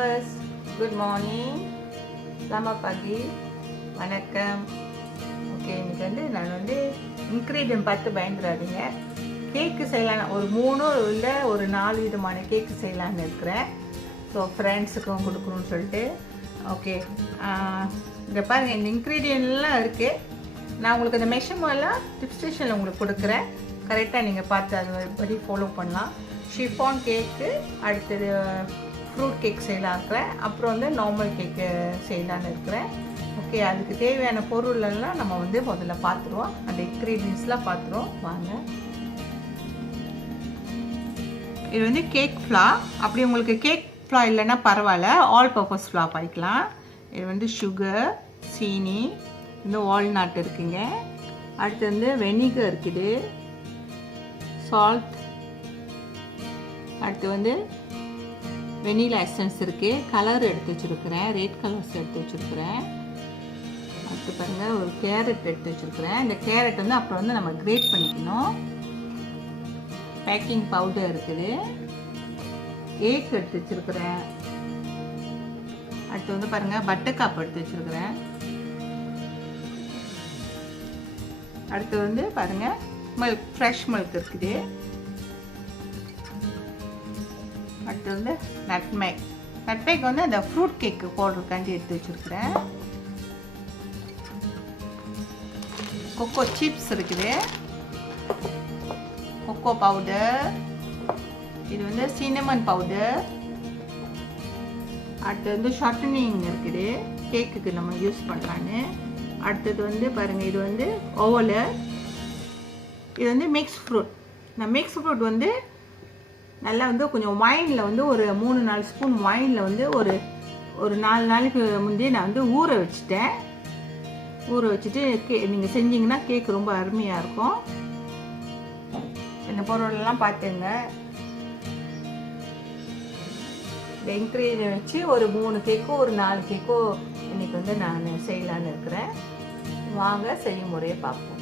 viewers, good morning, selamat pagi, வணக்கம். Okay, இன்னைக்கு நான் இன்க்ரீடியன்ட் பார்த்து பயந்துடாதீங்க. கேக்கு செய்யலாம், ஒரு 3 இல்லை ஒரு 4 விதமான கேக்கு செய்யலான்னு இருக்கிறேன். ஸோ ஃப்ரெண்ட்ஸுக்கும் கொடுக்கணும்னு சொல்லிட்டு. ஓகே, இங்கே பாருங்கள், இந்த இன்க்ரீடியன்ட்லாம் இருக்குது. நான் உங்களுக்கு இந்த மெஷர்மெண்ட்லாம் டிஸ்கிரிப்ஷனில் உங்களுக்கு கொடுக்குறேன். கரெக்டாக நீங்கள் பார்த்து அது படி ஃபாலோ பண்ணலாம். ஷிஃபான் கேக்கு, அடுத்தது ஃப்ரூட் கேக் செய்யலாம் இருக்கிறேன். அப்புறம் நார்மல் கேக்கு செய்யலான்னு இருக்கிறேன். ஓகே, அதுக்கு தேவையான பொருளெல்லாம் நம்ம முதல்ல பார்த்துருவோம். அந்த இன்க்ரீடியன்ஸ்லாம் பார்த்துருவோம் வாங்க. இது கேக் ஃப்ளார். அப்படி உங்களுக்கு கேக் ஃப்ளார் இல்லைன்னா பரவாயில்ல, ஆல் பர்பஸ் ஃப்ளார் பாய்க்கலாம். இது சுகர், சீனி, வால்நட் இருக்குங்க. அடுத்து வெனிகர் இருக்குது, சால்ட், அடுத்து வெனிலா எசன்ஸ் இருக்குது, கலர் எடுத்து வச்சுருக்கிறேன், ரெட் கலர்ஸ் எடுத்து வச்சுருக்கிறேன். அடுத்து பாருங்கள், ஒரு கேரட் எடுத்து வச்சுருக்கிறேன். இந்த கேரட் அப்புறம் நம்ம கிரேட் பண்ணிக்கணும். பேக்கிங் பவுடர் இருக்குது, ஏக் எடுத்து வச்சுருக்கிறேன். அடுத்து பாருங்கள், பட்டர்காப் எடுத்து வச்சுருக்கிறேன். அடுத்து பாருங்கள், மில்க், ஃப்ரெஷ் மில்க் இருக்குது. அடுத்து நட்மேக். நட்மேக் அந்த ஃப்ரூட் கேக்கு போடுறதுக்காண்டி எடுத்து வச்சுருக்கிறேன். கொக்கோ சிப்ஸ் இருக்குது, கொக்கோ பவுடர், இது சின்னமன் பவுடர். அடுத்து ஷார்ட்டனிங் இருக்குது, கேக்குக்கு நம்ம யூஸ் பண்ணலான்னு. அடுத்தது பாருங்கள், இது ஓவலு. இது மிக்ஸ் ஃப்ரூட். நான் மிக்ஸ் ஃப்ரூட் நல்லா கொஞ்சம் வைனில் ஒரு 3-4 ஸ்பூன் வைனில் ஒரு 4 நாளைக்கு முந்தைய நான் ஊற வச்சுட்டேன். ஊற வச்சுட்டு நீங்கள் செஞ்சிங்கன்னா கேக் ரொம்ப அருமையாக இருக்கும். இந்த பொருளெல்லாம் பார்த்துங்க. இந்த இன்க்ரீடியன்ட் வச்சு ஒரு 3 கேக்கோ ஒரு 4 கேக்கோ இன்றைக்கி நான் செய்யலான்னு இருக்கிறேன். வாங்க செய்யும் முறையை பார்ப்போம்.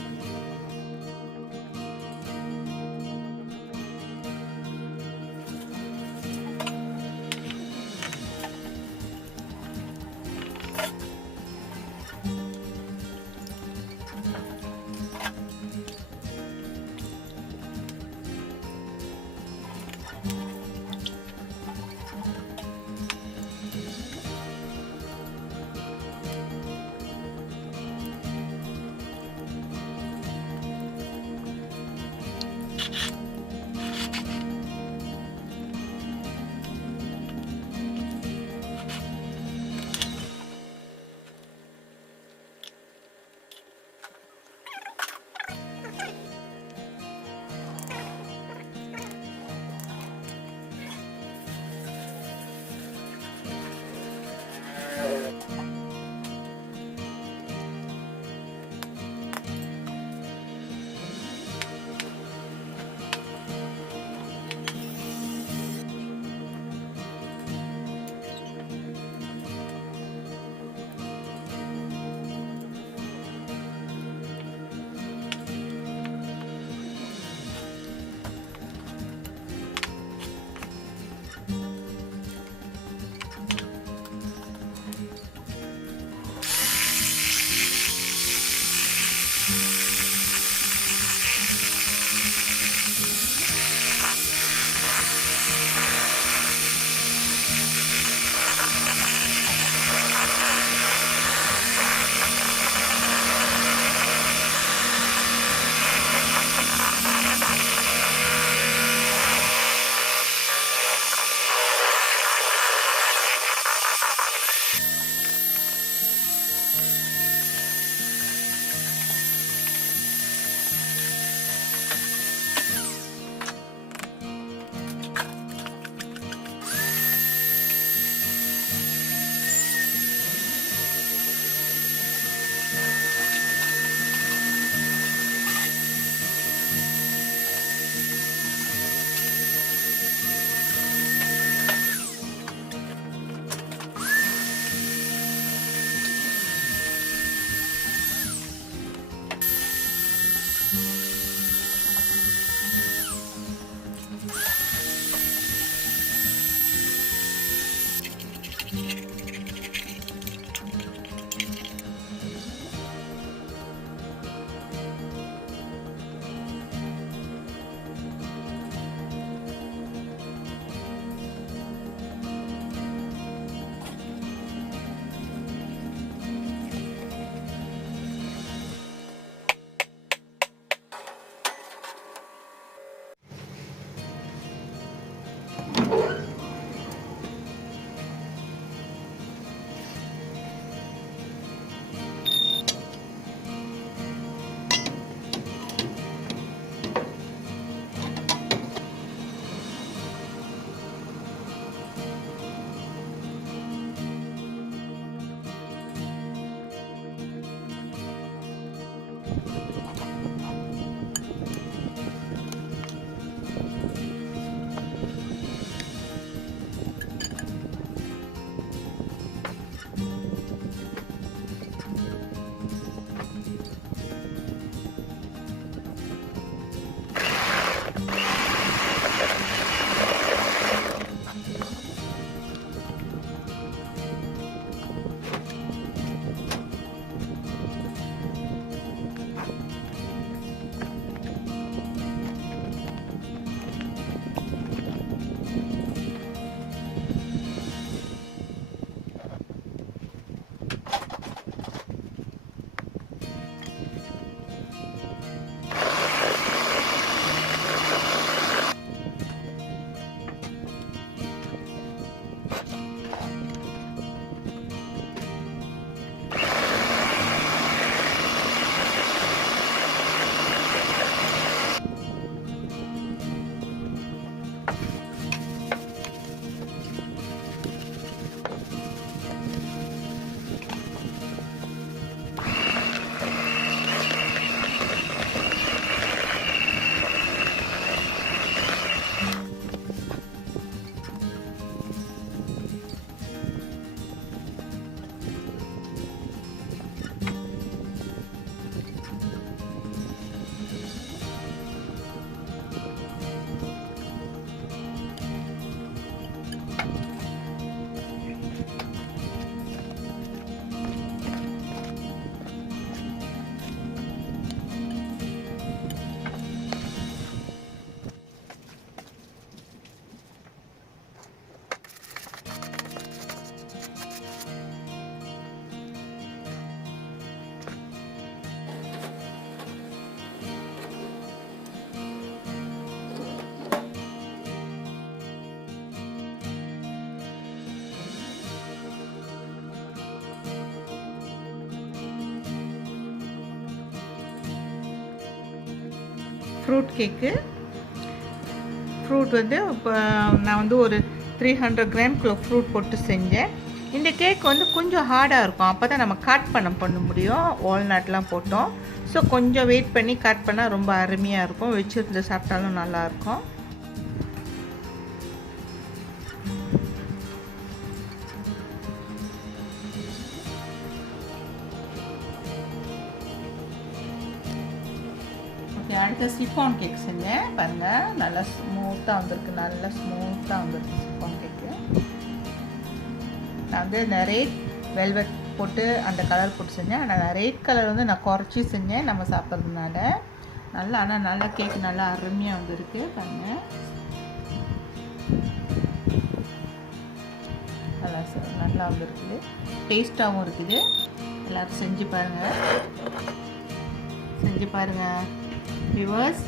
ஃப்ரூட் கேக்கு. ஃப்ரூட் வந்து இப்போ நான் வந்து ஒரு 300 கிராம்குள்ள ஃப்ரூட் போட்டு செஞ்சேன். இந்த கேக் வந்து கொஞ்சம் ஹார்டாக இருக்கும், அப்போ தான் நம்ம கட் பண்ண முடியும். வால்நட்லாம் போட்டோம். ஸோ கொஞ்சம் வெயிட் பண்ணி கட் பண்ணால் ரொம்ப அருமையாக இருக்கும், வச்சுருந்து சாப்பிட்டாலும் நல்லாயிருக்கும். ஓகே, அடுத்த சிஃபான் கேக் செஞ்சேன். பாருங்கள், நல்லா ஸ்மூத்தாக வந்திருக்கு, நல்லா ஸ்மூத்தாக வந்திருக்கு சிஃபான் கேக்கு. நான் வந்து இந்த ரெட் வெல்வெட் போட்டு அந்த கலர் போட்டு செஞ்சேன். ஆனால் ரெட் கலர் வந்து நான் குறைச்சி செஞ்சேன் நம்ம சாப்பிட்றதுனால. நல்லா ஆனால் நல்லா கேக் நல்லா அருமையாக வந்திருக்கு பாருங்கள். நல்லா வந்துருக்குது, டேஸ்ட்டாகவும் இருக்குது. எல்லோரும் செஞ்சு பாருங்கள் வியூவர்ஸ்.